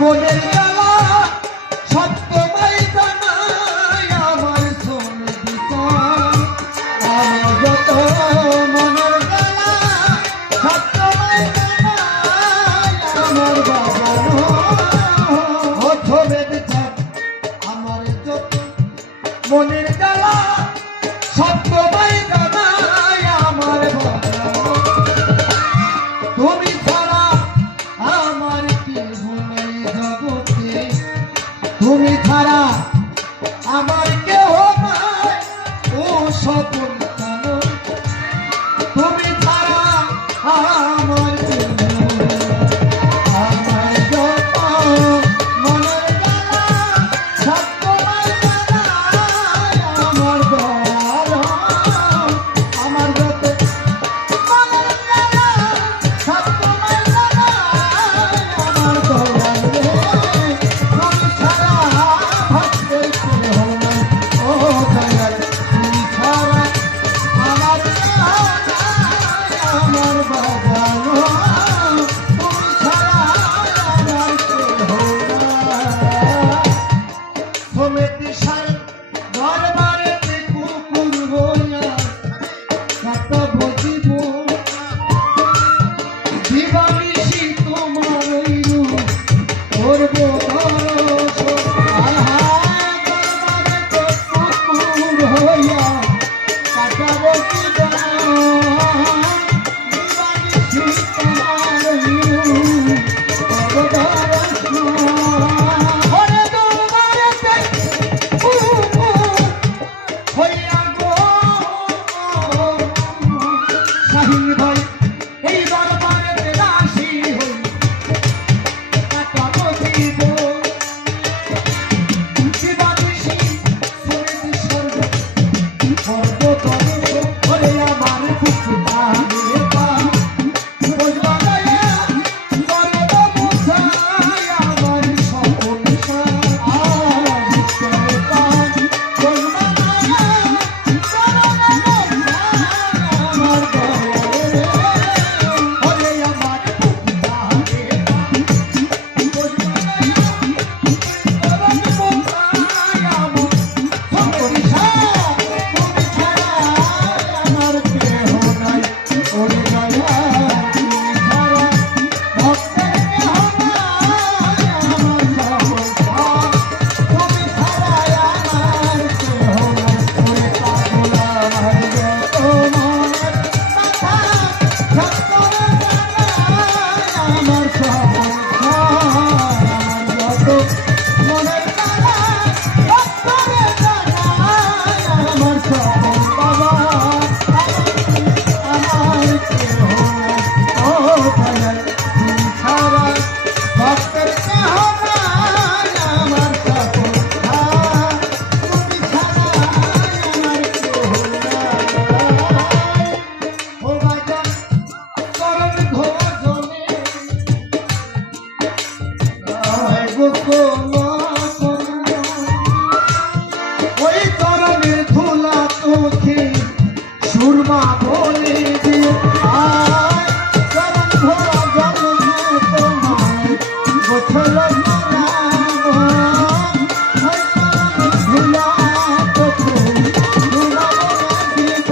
মনের জ্বালা সত্যময় জানাই আমার সোনে দিশাই আমার যত মনের জ্বালা সত্যময় জানাই আমার বাজানো ও ছবে দিশাই আমার যত মনের জ্বালা সত্যময় জানাই আমার বাজানো তুমি ছাড়া আমার কেহ নাই জগতে তুমি ছাড়া আমার কেহ নাই ও সকল জানো তুমি ছাড়া আমার কেহ আমার যত মনের জ্বালা সত্যময় জানাই আমার দয়াল আমার যত মনের জ্বালা সত্যময় জানাই আমার দয়াল তুমি ছাড়া ভক্তের কেহ নাই ও দয়াল তুমি ছাড়া আমার কেহ নাই আমার বাজানো তুমি ছাড়া আমার কেহ নাই সমিতি সার দরবারেতে কুকুর হইয়া কত বজিব দিবানিশি তোমার রূপ করব দর্শন আহা দরবারেতে কুকুর হইয়া কাটাব জীবন দিবানিশি তোমার রূপ করব দর্শন ওরে দরবারেতে কুকুর হইয়া গো শাহিন ভাই এই দরবারেতে দাসী হই কাটাব জীবন দিবানিশি সমিতি স্বর্গ করব দর্শন ওরে আমার বুক টানে পান বজবা গায়া করব বুঝাই আমার সকল সার বুক টানে পান বজবা গায়া করব বুঝাই আমার দয়াল ওরে আমার বুক টানে পান বজবা গায়া করব বুঝাই আমার সকল সার তুমি ছাড়া আমার কেহ নাই ওরে দয়াল তুমি ছাড়া ভক্তের কেহ নাই আমার সকল সার তুমি ছাড়া আমার কেহ নাই ওরে পাগল আমার যত মনের কথা সত্যময় জানাই আমার সকল সার আমার যত মনের জ্বালা সত্যময় জানাই আমার সকল বাবা আমার কেহ নাই ও দয়াল তুমি ছাড়া ভক্তের কেহ নাই আমার সকল সার তুমি ছাড়া আমার কেহ নাই ও ভাইজান চরণ ভোজনে গোকুল ওই চরণের ধুলা তোকে সুরমা বলে দিও আয় চরণ ভোজনে তোমায় গোছল করাব ওই চরণের ধুলা তোকে সুরমা বলে দিব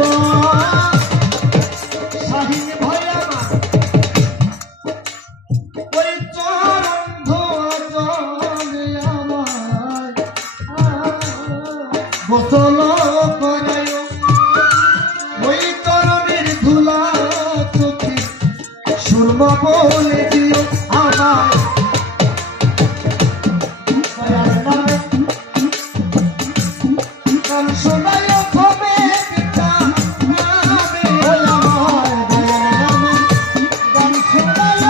শাহিন ভাই আমার ওই চরণ ভোজনে আমায় গোসল করায় ওই চরণের ধুলা চোখে সুরমা বলে দিও আমায় দয়াল নামে গান শোনায় কবে পিতা নামে আমায় দয়াল নামে গান শোনায়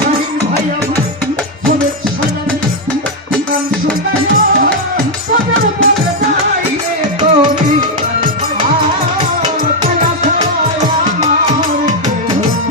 শাহিন ভাই আমার সবেত সাজানে গান শোনায় সবের উপরে যাই রে তুমি দয়া ছাড়াই আমার কেহ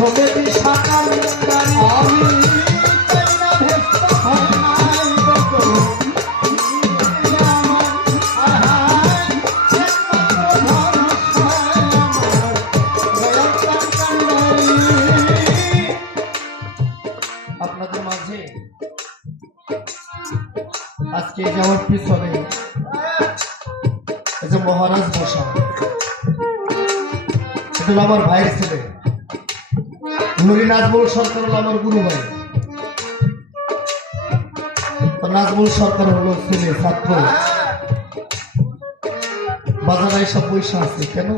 হবে দিশা কান্দারি আমি চাই না ভেস্ত হয় নাই গো আমার আহাই একমাত্র ভরসা আমার দয়াল কান্দারি। আপনাদের মাঝে আজকে যাওয়ার পিছনে এই যে মহারাজ বসা, এটা হলো আমার ভাইয়ের ছেলে নুরি নাজমুল সরকার, হলো আমার গুরু ভাই। তো নাজমুল সরকার হলো ছেলে ছাত্র, বাজারে সব পয়সা আছে কেন?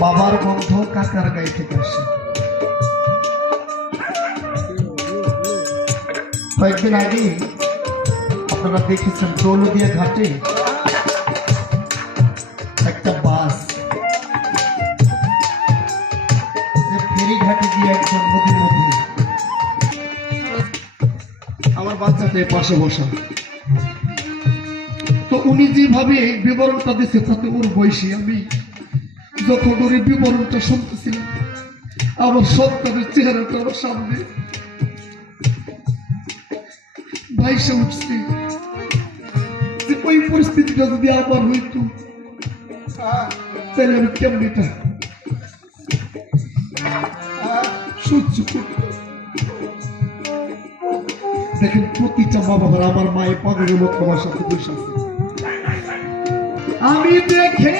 বাবার গন্ধ কাকার গায়ে থেকে আসে। কয়েকদিন আগে আপনারা দেখেছেন দৌলদিয়া ঘাটে একটা বাস ফেরি ঘাটে গিয়ে একজন নদীর মধ্যে, আমার বাচ্চাটা এর পাশে বসা, তো উনি যেভাবে বিবরণটা দিচ্ছে তাতে ওর বয়সী আমি যখন ওর এই বিবরণটা শুনতেছিলাম আমার সন্তানের চেহারাটা আমার সামনে ভাইসে উঠছে যে ওই পরিস্থিতিটা যদি আমার হইতো তাহলে আমি কেমনিটা সহ্য করতাম। দেখেন প্রতিটা মা বাবার, আমার মায়ের পাগলের মতো আমার সাথে বসে আছে। আমি দেখে